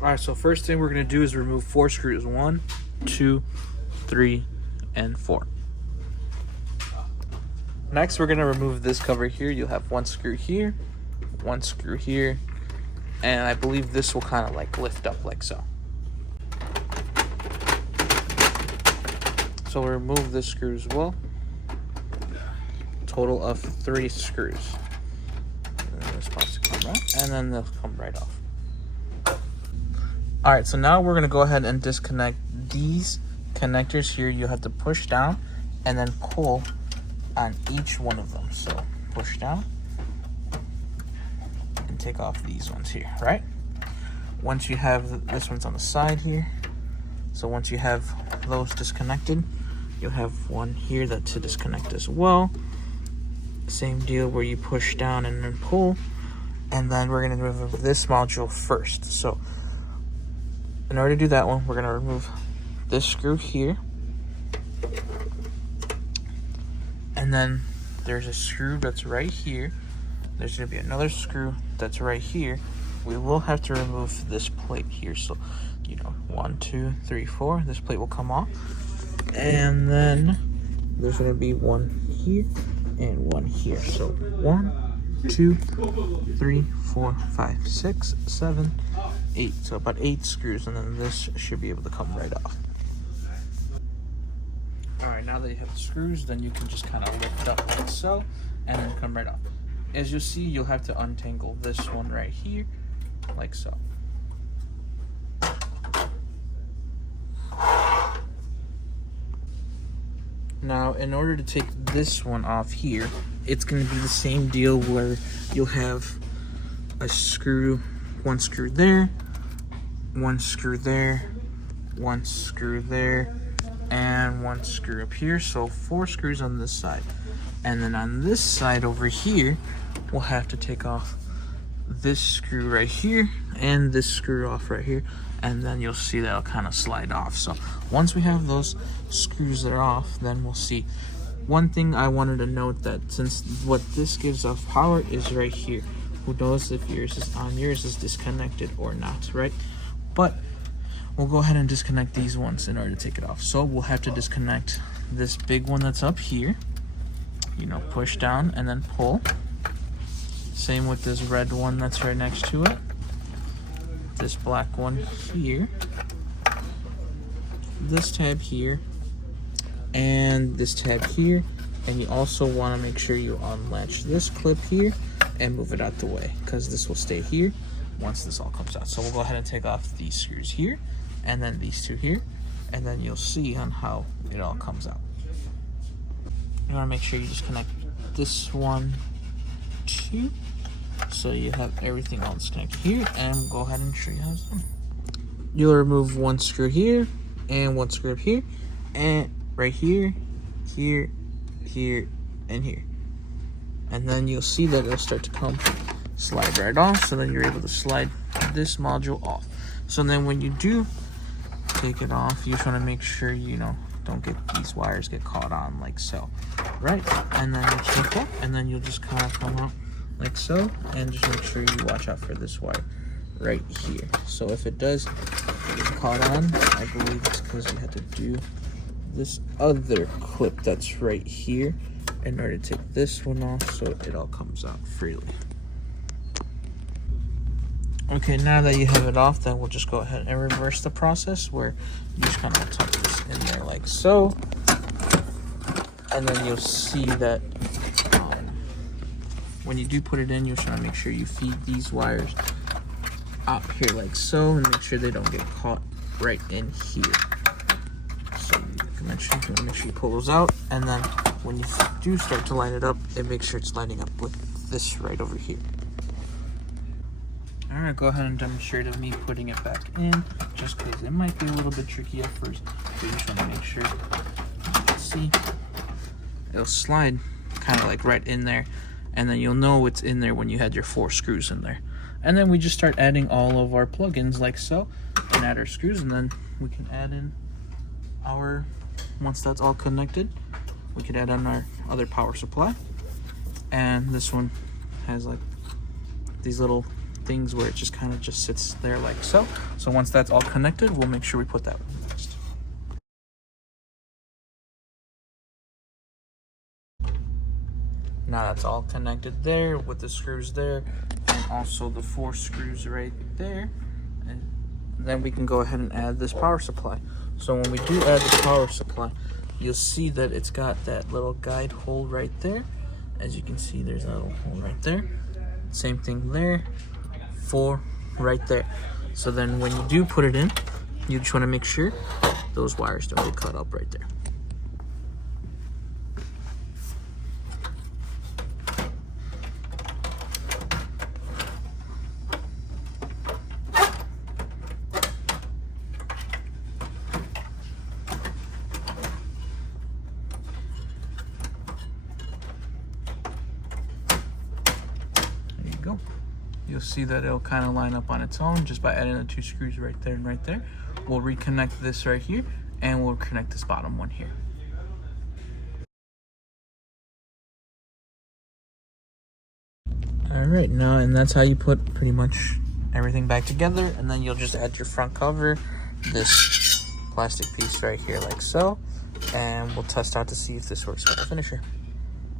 Alright, so first thing we're going to do is remove 4 screws. 1, 2, 3, and 4. Next, we're going to remove this cover here. You'll have 1 screw here, 1 screw here, and I believe this will kind of like lift up like so. So we'll remove this screw as well. Total of 3 screws. And then they're supposed to come out, and then they'll come right off. Alright, so now we're going to go ahead and disconnect these connectors here. You have to push down and then pull on each one of them. So push down and take off these ones here, right? Once you have this one's on the side here, so once you have those disconnected, you'll have one here that's to disconnect as well. Same deal where you push down and then pull, and then we're going to remove this module first. So in order to do that one, we're going to remove this screw here. And then there's a screw that's right here. There's going to be another screw that's right here. We will have to remove this plate here. So, 1, 2, 3, 4. This plate will come off. And then there's going to be one here and one here. So 1, 2, 3, 4, 5, 6, 7, 8. So about 8 screws, and then this should be able to come right off. Alright, now that you have the screws, then you can just kind of lift up like so, and then come right off. As you'll see, you'll have to untangle this one right here, like so. Now, in order to take this one off here, it's going to be the same deal where you'll have a screw, 1 screw there, 1 screw there, 1 screw there, and 1 screw up here. So 4 screws on this side. And then on this side over here, we'll have to take off this screw right here and this screw off right here, and then you'll see that'll kind of slide off. So once we have those screws that are off, then we'll see. One thing I wanted to note, that since what this gives off power is right here, who knows if yours is on, yours is disconnected or not, right? But we'll go ahead and disconnect these ones in order to take it off. So we'll have to disconnect this big one that's up here, push down and then pull. Same with this red one that's right next to it, this black one here, this tab here, and this tab here. And you also want to make sure you unlatch this clip here and move it out the way, because this will stay here once this all comes out. So we'll go ahead and take off these screws here, and then these 2 here, and then you'll see on how it all comes out. You want to make sure you just connect this one, 2, so you have everything all disconnected here, and we'll go ahead and show you how it's done. You'll remove 1 screw here and 1 screw up here, and right here, here, here, and here. And then you'll see that it'll start to slide right off, so then you're able to slide this module off. So then when you do take it off, you just want to make sure don't get these wires get caught on like so, right? And then you take that, and then you'll just kind of come out like so, and just make sure you watch out for this wire right here. So if it does get caught on, I believe it's because you had to do this other clip that's right here in order to take this one off, so it all comes out freely. Okay, now that you have it off, then we'll just go ahead and reverse the process, where you just kind of tuck this in there like so, and then you'll see that when you do put it in, you'll try to make sure you feed these wires out here like so, and make sure they don't get caught right in here. So like I mentioned, you want to make sure you pull those out, and then when you do start to line it up, and make sure it's lining up with this right over here. Alright, go ahead and demonstrate me putting it back in, just because it might be a little bit tricky at first. But you just want to make sure you can see it'll slide kind of like right in there, and then you'll know it's in there when you had your 4 screws in there. And then we just start adding all of our plugins like so, and add our screws, and then we can add in our, once that's all connected, we could add on our other power supply. And this one has like these little things where it just kind of just sits there like so. So once that's all connected, we'll make sure we put that one next. Now that's all connected there with the screws there, and also the 4 screws right there. And then we can go ahead and add this power supply. So when we do add the power supply, you'll see that it's got that little guide hole right there. As you can see, there's a little hole right there. Same thing there, 4 right there. So then when you do put it in, you just want to make sure those wires don't get cut up right there. Go. You'll see that it'll kind of line up on its own just by adding the 2 screws right there and right there. We'll reconnect this right here, and we'll connect this bottom one here. All right, now, and that's how you put pretty much everything back together, and then you'll just add your front cover, this plastic piece right here like so, and we'll test out to see if this works for the finisher.